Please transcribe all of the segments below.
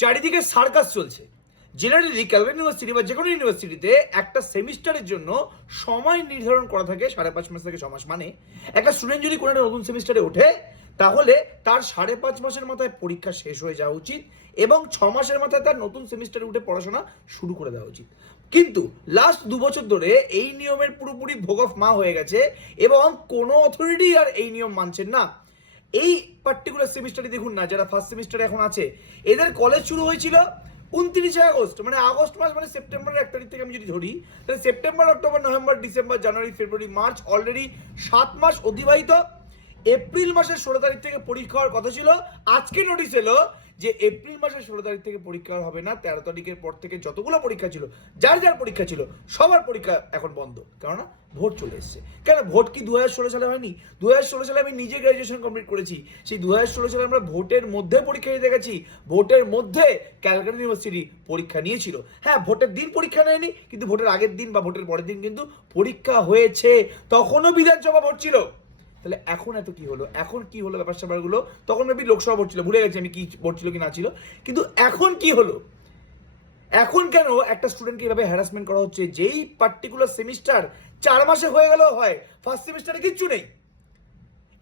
চারিদিকে সার্কাস চলছে। Generally Calvin university বা যে কোনো ইউনিভার্সিটিতে একটা সেমিস্টারের জন্য সময় নির্ধারণ করা থাকে 5.5 মাস থেকে 6 মাস। মানে একটা স্টুডেন্ট যদি কোনো একটা নতুন সেমিস্টারে ওঠে তাহলে তার 5.5 মাসের মাথায় পরীক্ষা শেষ হয়ে যাওয়া উচিত এবং 6 মাসের মাথায় তার নতুন সেমিস্টারে উঠে পড়াশোনা শুরু করে দেওয়া উচিত। কিন্তু লাস্ট 2 বছর ধরে এই নিয়মের পুরোপুরি ভোগ অফ মা হয়ে গেছে এবং কোনো অথরিটি আর এই নিয়ম মানছেন না। এই পার্টিকুলার সেমিস্টারে দেখুন না, যারা ফার্স্ট সেমিস্টারে এখন আছে, এদের কলেজ শুরু হয়েছিল 29 আগস্ট, মানে আগস্ট মাস, মানে সেপ্টেম্বরের 1 তারিখ থেকে আমি যদি ধরি তাহলে সেপ্টেম্বর, অক্টোবর, নভেম্বর, ডিসেম্বর, জানুয়ারি, ফেব্রুয়ারি, মার্চ, অলরেডি 7 মাস অতিবাহিত। এপ্রিল মাসের 16 তারিখ থেকে পরীক্ষা হওয়ার কথা ছিল। আজকে নোটিশ এলো যে এপ্রিল মাসের 16 তারিখ থেকে পরীক্ষা হবে না। 13 তারিখের পর থেকে যতগুলো পরীক্ষা ছিল, যার যার পরীক্ষা ছিল, সবার পরীক্ষা এখন বন্ধ। কেননা ভোট চলে এসছে। কেন ভোট কি 2016 সালে হয়নি? 2016 সালে আমি নিজে গ্রাজুয়েশন কমপ্লিট করেছি। সেই 2016 সালে আমরা ভোটের মধ্যে পরীক্ষা দিতে গেছি। ভোটের মধ্যে ক্যালকাটা ইউনিভার্সিটি পরীক্ষা নিয়েছিল। হ্যাঁ, ভোটের দিন পরীক্ষা নেয়নি, কিন্তু ভোটের আগের দিন বা ভোটের পরের দিন কিন্তু পরীক্ষা হয়েছে। তখনও বিধানসভা ভোট ছিল। তাহলে এখন এত কি হলো? এখন কি হলো ব্যাপার স্যাপারগুলো? তখন মেবি লোকসভা ভোট ছিল, ভুলে গেছি আমি কি ভোট ছিল কি না ছিল। কিন্তু এখন কি হলো? এখন কেন একটা স্টুডেন্টকে এভাবে হ্যারাসমেন্ট করা হচ্ছে? যেই পার্টিকুলার সেমিস্টার 4 মাসে হয়ে গেল হয়, ফার্স্ট সেমিস্টারে কিচ্ছু নেই।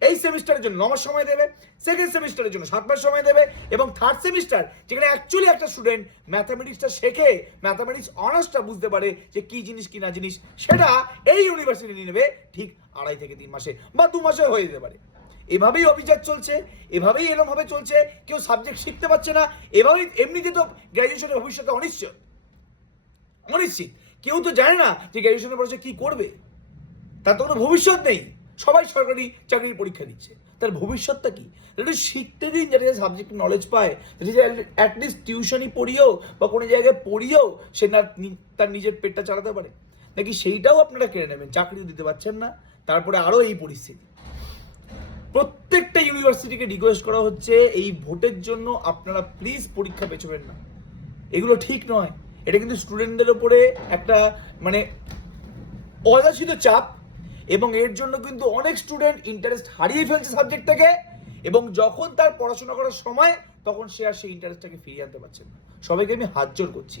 এই সেমিস্টারের জন্য 9 মাস সময় দেবে, সেকেন্ড সেমিস্টারের জন্য 7 মাস সময় দেবে, এবং থার্ড সেমিস্টার যেখানে অ্যাকচুয়ালি একটা স্টুডেন্ট ম্যাথামেটিক্সটা শেখে, ম্যাথামেটিক্স অনার্সটা বুঝতে পারে যে কি জিনিস কি না জিনিস, সেটা এই ইউনিভার্সিটি নিয়ে নেবে ঠিক 2.5 থেকে 3 মাসে বা 2 মাসে হয়ে যেতে পারে। এভাবেই অভিযান চলছে, এভাবেই এরমভাবে চলছে। কেউ সাবজেক্ট শিখতে পারছে না। এভাবেই এমনিতে তো গ্র্যাজুয়েশনের ভবিষ্যৎ অনিশ্চিত। কেউ তো জানে না যে গ্র্যাজুয়েশনের পরে কি করবে, তার তো কোনো ভবিষ্যৎ নেই। সবাই সরকারি চাকরির পরীক্ষা দিচ্ছে, তার ভবিষ্যৎটা কি? একটু শিখতে দিন, যাতে সাবজেক্ট নলেজ পায়। অ্যাটলিস্ট টিউশনি পড়িয়েও বা কোনো জায়গায় পড়িয়েও সে না তার নিজের পেটটা চালাতে পারে। নাকি সেইটাও আপনারা কেড়ে নেবেন? চাকরিও দিতে পারছেন না, তারপরে আরও এই পরিস্থিতি। প্রত্যেকটা ইউনিভার্সিটিকে রিকোয়েস্ট করা হচ্ছে এই ভোটের জন্য আপনারা প্লিজ পরীক্ষা পেছোবেন না। এগুলো ঠিক নয়। এটা কিন্তু স্টুডেন্টদের উপরে একটা মানে অযাচিত চাপ, এবং এর জন্য কিন্তু অনেক স্টুডেন্ট ইন্টারেস্ট হারিয়ে ফেলছে সাবজেক্ট থেকে, এবং যখন তার পড়াশোনা করার সময় তখন সে আর সেই ইন্টারেস্টটাকে ফিরিয়ে আনতে পারছে না। সবাইকে আমি হাত জোর করছি,